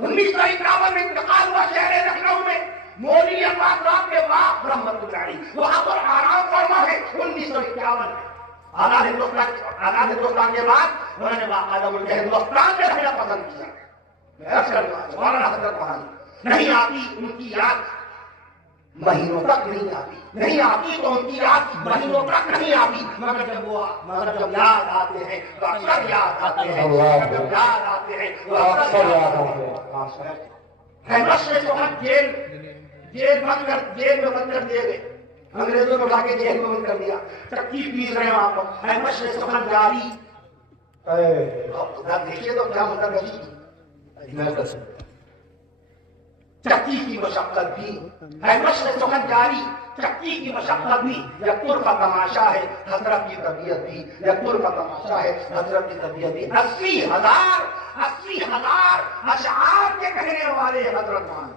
1951 میں انتقال ہوا شہر لکھنؤ میں مولوی انوار صاحب کے باپ رحمت اللہ علیہ، وہاں پر آرام فرما ہے 1951 میں۔ آزاد ہندوستان کے بعد انہوں نے باقاعدہ ملک ہندوستان میں رہنا پسند کیا۔ مولانا حضرت وہاں نہیں آتی ان کی یاد مہینوں تک نہیں آتی، نہیں آتی تو ان کی یاد مہینوں تک نہیں آتی، مگر جب یاد آتے ہیں تو اکثر یاد آتے ہیں، جب یاد آتے ہیں تو اکثر یاد آتے ہیں۔ احمد شاہ سوہن جیل میں بند کر دیے گئے، انگریزوں نے اٹھا کے جیل میں بند کر دیا، چکی پیس رہے ہیں وہاں پر، احمد شاہ سوہن جاری۔ دیکھیے تو کیا مطلب ہے، چکی کی مشقت بھی احمد شاہ سوہن جاری، چکی کی مشقت بھی یک طرفہ تماشا ہے حضرت کی طبیعت بھی، یک طرفہ تماشا ہے حضرت کی طبیعت بھی۔ 80,000 اشعار کے کہنے والے حضرت وہاں